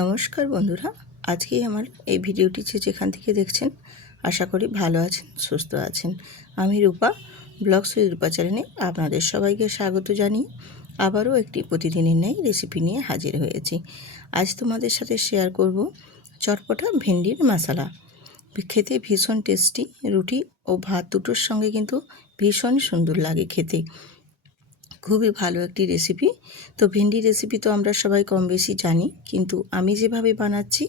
নমস্কার বন্ধুরা, আজকেই আমার এই ভিডিওটি যেখান থেকে দেখছেন আশা করি ভালো আছেন, সুস্থ আছেন। আমি রূপা, ব্লগস উইথ রূপা চ্যানেলে আপনাদের সবাইকে স্বাগত জানিয়ে আবারও একটি প্রতিদিনের ন্যায় রেসিপি নিয়ে হাজির হয়েছি। আজ তোমাদের সাথে শেয়ার করব চটপটা ভেন্ডির মশলা। খেতে ভীষণ টেস্টি, রুটি ও ভাত দুটোর সঙ্গে কিন্তু ভীষণ সুন্দর লাগে খেতে। খুবই ভালো একটি রেসিপি। তো ভেন্ডি রেসিপি তো আমরা সবাই কম বেশি জানি, কিন্তু আমি যেভাবে বানাচ্ছি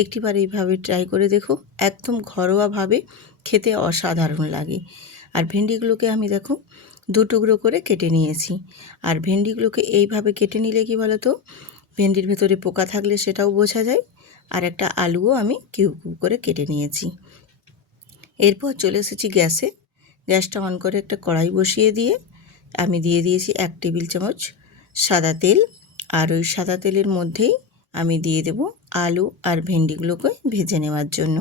একটিবার এইভাবে ট্রাই করে দেখো, একদম ঘরোয়াভাবে খেতে অসাধারণ লাগে। আর ভেন্ডিগুলোকে আমি দেখো দু টুকরো করে কেটে নিয়েছি। আর ভেন্ডিগুলোকে এইভাবে কেটে নিলে কি বলো তো, ভেন্ডির ভেতরে পোকা থাকলে সেটাও বোঝা যায়। আর একটা আলুও আমি কিউব কিউব করে কেটে নিয়েছি। এরপর চলে এসেছি গ্যাসে। গ্যাসটা অন করে একটা কড়াই বসিয়ে দিয়ে আমি দিয়ে দিয়েছি 1 টেবিল চামচ সাদা তেল। আর ওই সাদা তেলের মধ্যেই আমি দিয়ে দেব আলু আর ভেন্ডিগুলোকে ভেজে নেওয়ার জন্য।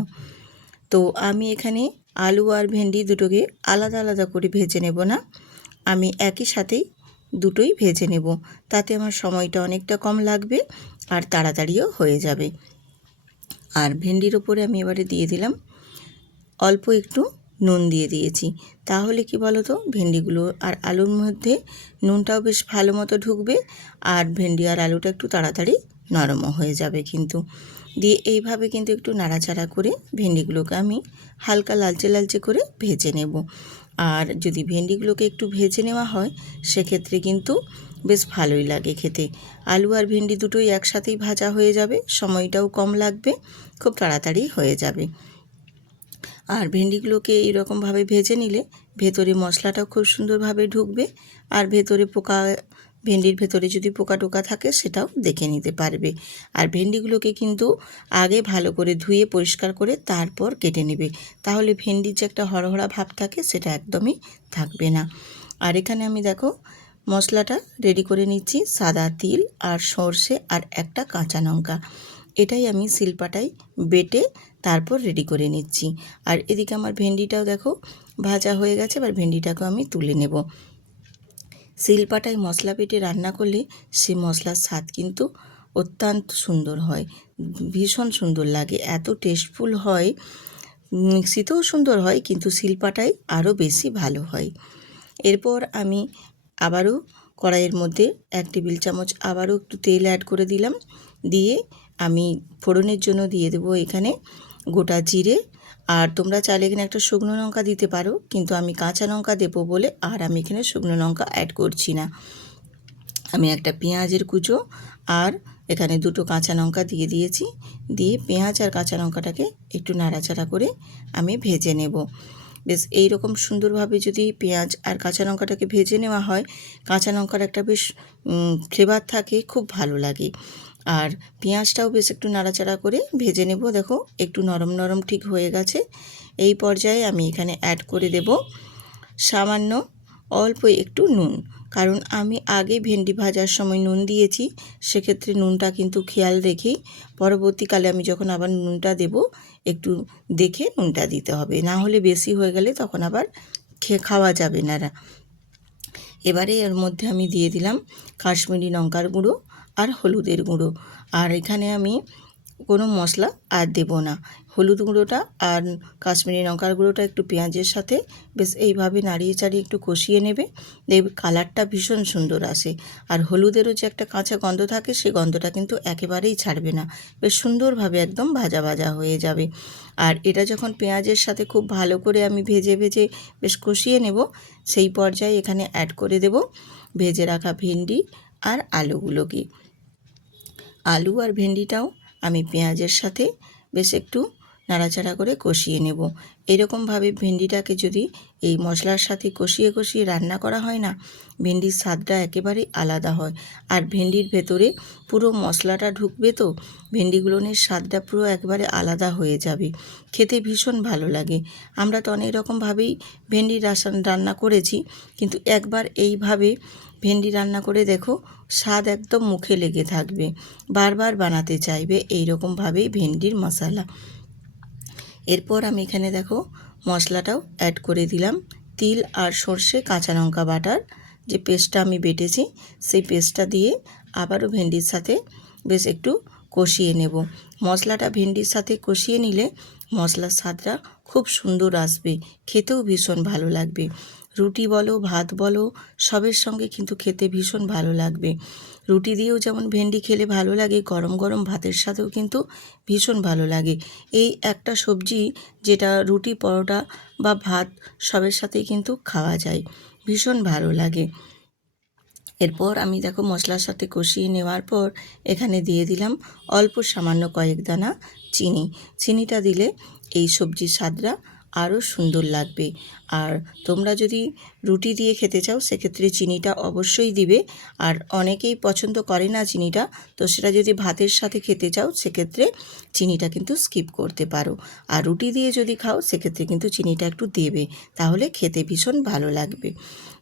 তো আমি এখানে আলু আর ভেন্ডি দুটোকে আলাদা আলাদা করে ভেজে নেব না, আমি একই সাথেই দুটোই ভেজে নেব। তাতে আমার সময়টা অনেকটা কম লাগবে আর তাড়াতাড়িও হয়ে যাবে। আর ভেন্ডির ওপরে আমি এবারে দিয়ে দিলাম অল্প একটু নুন দিয়ে দিয়েছি। তাহলে কি বলো তো, ভেন্ডিগুলো আর আলুর মধ্যে নুনটাও বেশ ভালো মতো ঢুকবে আর ভেন্ডি আর আলুটা একটু তাড়াতাড়ি নরমও হয়ে যাবে কিন্তু। দিয়ে এইভাবে কিন্তু একটু নাড়াচাড়া করে ভেন্ডিগুলোকে আমি হালকা লালচে লালচে করে ভেজে নেব। আর যদি ভেন্ডিগুলোকে একটু ভেজে নেওয়া হয় সেক্ষেত্রে কিন্তু বেশ ভালোই লাগে খেতে। আলু আর ভেন্ডি দুটোই একসাথেই ভাজা হয়ে যাবে, সময়টাও কম লাগবে, খুব তাড়াতাড়ি হয়ে যাবে। আর ভেন্ডিগুলোকে এইরকমভাবে ভেজে নিলে ভেতরে মশলাটাও খুব সুন্দরভাবে ঢুকবে। আর ভেতরে পোকা, ভেন্ডির ভেতরে যদি পোকা টোকা থাকে সেটাও দেখে নিতে পারবে। আর ভেন্ডিগুলোকে কিন্তু আগে ভালো করে ধুয়ে পরিষ্কার করে তারপর কেটে নেবে, তাহলে ভেন্ডির যে একটা হরহরা ভাব থাকে সেটা একদমই থাকবে না। আর এখানে আমি দেখো মশলাটা রেডি করে নিচ্ছি। সাদা তিল আর সর্ষে আর একটা কাঁচা লঙ্কা, এটাই আমি শিলপাটায় বেটে তারপর রেডি করে নিচ্ছি। আর এদিকে আমার ভেন্ডিটাও দেখো ভাজা হয়ে গেছে, এবার ভেন্ডিটাকেও আমি তুলে নেব। শিলপাটায় মশলা বেটে রান্না করলে সে মশলার স্বাদ কিন্তু অত্যন্ত সুন্দর হয়, ভীষণ সুন্দর লাগে, এত টেস্টফুল হয়। মিক্সিতেও সুন্দর হয়, কিন্তু শিলপাটায় আরও বেশি ভালো হয়। এরপর আমি আবারও কড়াইয়ের মধ্যে 1 টেবিল চামচ আবারও একটু তেল অ্যাড করে দিলাম। দিয়ে আমি ফোড়নের জন্য দিয়ে দেবো এখানে গোটা জিরে। আর তোমরা চাইলে এখানে একটা শুকনো লঙ্কা দিতে পারো, কিন্তু আমি কাঁচা লঙ্কা দেবো বলে আর আমি এখানে শুকনো লঙ্কা অ্যাড করছি না। আমি একটা পেঁয়াজের কুচো আর এখানে দুটো কাঁচা লঙ্কা দিয়ে দিয়েছি। দিয়ে পেঁয়াজ আর কাঁচা লঙ্কাটাকে একটু নাড়াচাড়া করে আমি ভেজে নেব। বেশ এইরকম সুন্দরভাবে যদি পেঁয়াজ আর কাঁচা লঙ্কাটাকে ভেজে নেওয়া হয়, কাঁচা লঙ্কার একটা বেশ ফ্লেভার থাকে, খুব ভালো লাগে। আর পেঁয়াজটাও বেশ একটু নাড়াচাড়া করে ভেজে নেব। দেখো একটু নরম নরম ঠিক হয়ে গেছে। এই পর্যায়ে আমি এখানে অ্যাড করে দেব সামান্য অল্প একটু নুন, কারণ আমি আগে ভেন্ডি ভাজার সময় নুন দিয়েছি, সেক্ষেত্রে নুনটা কিন্তু খেয়াল রেখেই পরবর্তীকালে আমি যখন আবার নুনটা দেব একটু দেখে নুনটা দিতে হবে, না হলে বেশি হয়ে গেলে তখন আবার খাওয়া যাবে না। এবারে এর মধ্যে আমি দিয়ে দিলাম কাশ্মীরি লঙ্কার গুঁড়ো আর হলুদের গুঁড়ো। আর এখানে আমি কোনো মশলা আর দেব না। হলুদ গুঁড়োটা আর কাশ্মীরি লঙ্কার গুঁড়োটা একটু পেঁয়াজের সাথে বেশ এইভাবে নাড়িয়ে চাড়িয়ে একটু কষিয়ে নেবে, দেখবে কালারটা ভীষণ সুন্দর আসে। আর হলুদেরও যে একটা কাঁচা গন্ধ থাকে সেই গন্ধটা কিন্তু একেবারেই ছাড়বে না, বেশ সুন্দরভাবে একদম ভাজা ভাজা হয়ে যাবে। আর এটা যখন পেঁয়াজের সাথে খুব ভালো করে আমি ভেজে ভেজে বেশ কষিয়ে নেব, সেই পর্যায়ে এখানে অ্যাড করে দেব ভেজে রাখা ভেন্ডি আর আলুগুলোকে। আলু আর ভেন্ডিটাও আমি পেঁয়াজের সাথে বেশ একটু নাড়াচাড়া করে কষিয়ে নেব। এরকমভাবে ভেন্ডিটাকে যদি এই মশলার সাথে কষিয়ে কষিয়ে রান্না করা হয় না, ভেন্ডির স্বাদটা একেবারেই আলাদা হয়। আর ভেন্ডির ভেতরে পুরো মশলাটা ঢুকবে, তো ভেন্ডিগুলোর স্বাদটা পুরো একবারে আলাদা হয়ে যাবে, খেতে ভীষণ ভালো লাগে। আমরা তো অনেক রকমভাবেই ভেন্ডির রান্না করেছি, কিন্তু একবার এইভাবে ভেন্ডি রান্না করে দেখো, স্বাদ একদম মুখে লেগে থাকবে, বারবার বানাতে চাইবে এই রকমভাবেই ভেন্ডির মশলা। এরপর আমি এখানে দেখো মশলাটাও অ্যাড করে দিলাম। তিল আর সর্ষে কাঁচা লঙ্কা বাটার যে পেস্টটা আমি বেটেছি, সেই পেস্টটা দিয়ে আবারও ভেন্ডির সাথে বেশ একটু কষিয়ে নেব। মশলাটা ভেন্ডির সাথে কষিয়ে নিলে মশলার স্বাদটা খুব সুন্দর আসবে, খেতেও ভীষণ ভালো লাগবে। রুটি বলো, ভাত বলো, সবের সঙ্গে কিন্তু খেতে ভীষণ ভালো লাগবে। রুটি দিয়েও যেমন ভেন্ডি খেলে ভালো লাগে, গরম গরম ভাতের সাথেও কিন্তু ভীষণ ভালো লাগে। এই একটা সবজি যেটা রুটি, পরোটা বা ভাত সবের সাথেই কিন্তু খাওয়া যায়, ভীষণ ভালো লাগে। এরপর আমি দেখো মশলার সাথে কষিয়ে নেওয়ার পর এখানে দিয়ে দিলাম অল্প সামান্য কয়েক দানা চিনি। চিনিটা দিলে এই সবজির স্বাদটা আরও সুন্দর লাগবে। আর তোমরা যদি রুটি দিয়ে খেতে চাও সেক্ষেত্রে চিনিটা অবশ্যই দিবে। আর অনেকেই পছন্দ করে না চিনিটা, তো সেটা যদি ভাতের সাথে খেতে চাও সেক্ষেত্রে চিনিটা কিন্তু স্কিপ করতে পারো। আর রুটি দিয়ে যদি খাও সেক্ষেত্রে কিন্তু চিনিটা একটু দেবে, তাহলে খেতে ভীষণ ভালো লাগবে।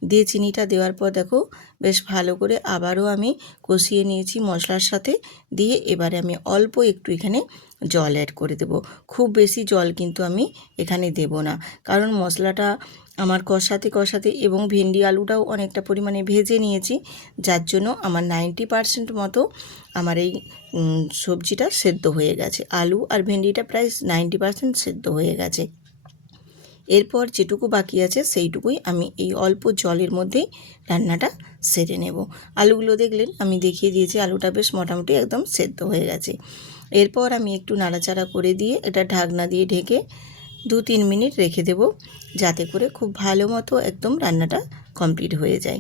দিয়ে চিনিটা দেওয়ার পর দেখো বেশ ভালো করে আবারও আমি কষিয়ে নিয়েছি মশলার সাথে। দিয়ে এবারে আমি অল্প একটু এখানে জল অ্যাড করে দেব। খুব বেশি জল কিন্তু আমি এখানে দেব না, কারণ মশলাটা আমার কষাতে কষাতে এবং ভেন্ডি আলুটাও অনেকটা পরিমাণে ভেজে নিয়েছি, যার জন্য আমার 90% মতো আমার এই সবজিটা সেদ্ধ হয়ে গেছে। আলু আর ভেন্ডিটা প্রায় 90% সেদ্ধ হয়ে গেছে। এরপর যেটুকু বাকি আছে সেইটুকুই আমি এই অল্প জলের মধ্যেই রান্নাটা সেরে নেব। আলুগুলো দেখলেন আমি দেখিয়ে দিয়েছি, আলুটা বেশ মোটামুটি একদম সেদ্ধ হয়ে গেছে। এরপর আমি একটু নাড়াচাড়া করে দিয়ে এটা ঢাকনা দিয়ে ঢেকে 2-3 মিনিট রেখে দেব, যাতে করে খুব ভালো মতো একদম রান্নাটা কমপ্লিট হয়ে যায়।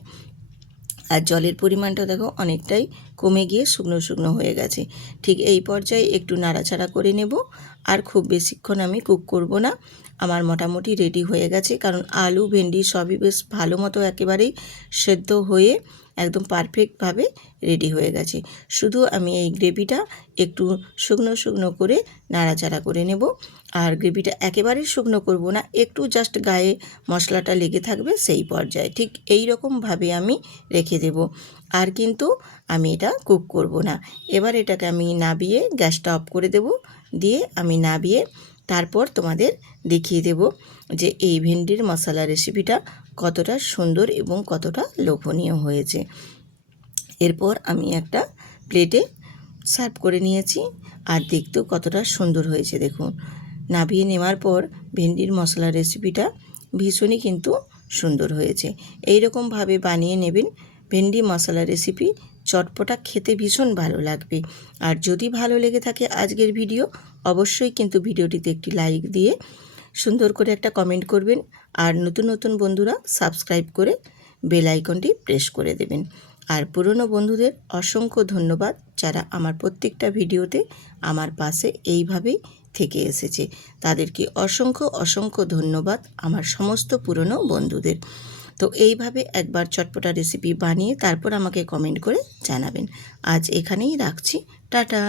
আর জলের পরিমাণটা দেখো অনেকটাই কমে গিয়ে শুকনো শুকনো হয়ে গেছে। ঠিক এই পর্যায়ে একটু নাড়াচাড়া করে নেব। আর খুব বেশিক্ষণ আমি কুক করব না, আমার মোটামুটি রেডি হয়ে গেছে, কারণ আলু ভেন্ডি সবই বেশ ভালো মতো একেবারেই সেদ্ধ হয়ে একদম পারফেক্টভাবে রেডি হয়ে গেছে। শুধু আমি এই গ্রেভিটা একটু শুকনো শুকনো করে নাড়াচাড়া করে নেব। আর গ্রেভিটা একেবারেই শুকনো করব না, একটু জাস্ট গায়ে মশলাটা লেগে থাকবে সেই পর্যায়ে, ঠিক এই রকমভাবে আমি রেখে দেব। আর কিন্তু আমি এটা কুক করব না। এবার এটাকে আমি নাবিয়ে গ্যাসটা অফ করে দেব। দিয়ে আমি নাবিয়ে তারপর তোমাদের দেখিয়ে দেব যে এই ভেন্ডির মশলা রেসিপিটা কতটা সুন্দর এবং কতটা লোভনীয় হয়েছে। এরপর আমি একটা প্লেটে সার্ভ করে নিয়েছি, আর দেখতেও কতটা সুন্দর হয়েছে দেখুন। নাবিয়ে নেওয়ার পর ভেন্ডির মশলা রেসিপিটা ভীষণই কিন্তু সুন্দর হয়েছে। এই রকমভাবে বানিয়ে নেবেন ভেন্ডি মশলা রেসিপি, চটপটা, খেতে ভীষণ ভালো লাগবে। আর যদি ভালো লেগে থাকে আজকের ভিডিও, অবশ্যই কিন্তু ভিডিওটিতে একটি লাইক দিয়ে সুন্দর করে একটা কমেন্ট করবেন। আর নতুন নতুন বন্ধুরা সাবস্ক্রাইব করে বেল আইকনটি প্রেস করে দেবেন। আর পুরনো বন্ধুদের অসংখ্য ধন্যবাদ, যারা আমার প্রত্যেকটা ভিডিওতে আমার পাশে এইভাবেই থেকে এসেছে। তাদেরকে অসংখ্য অসংখ্য ধন্যবাদ আমার সমস্ত পুরনো বন্ধুদের। তো এইভাবে একবার চটপটা রেসিপি বানিয়ে তারপর আমাকে কমেন্ট করে জানাবেন। আজ এখানেই রাখছি, টাটা।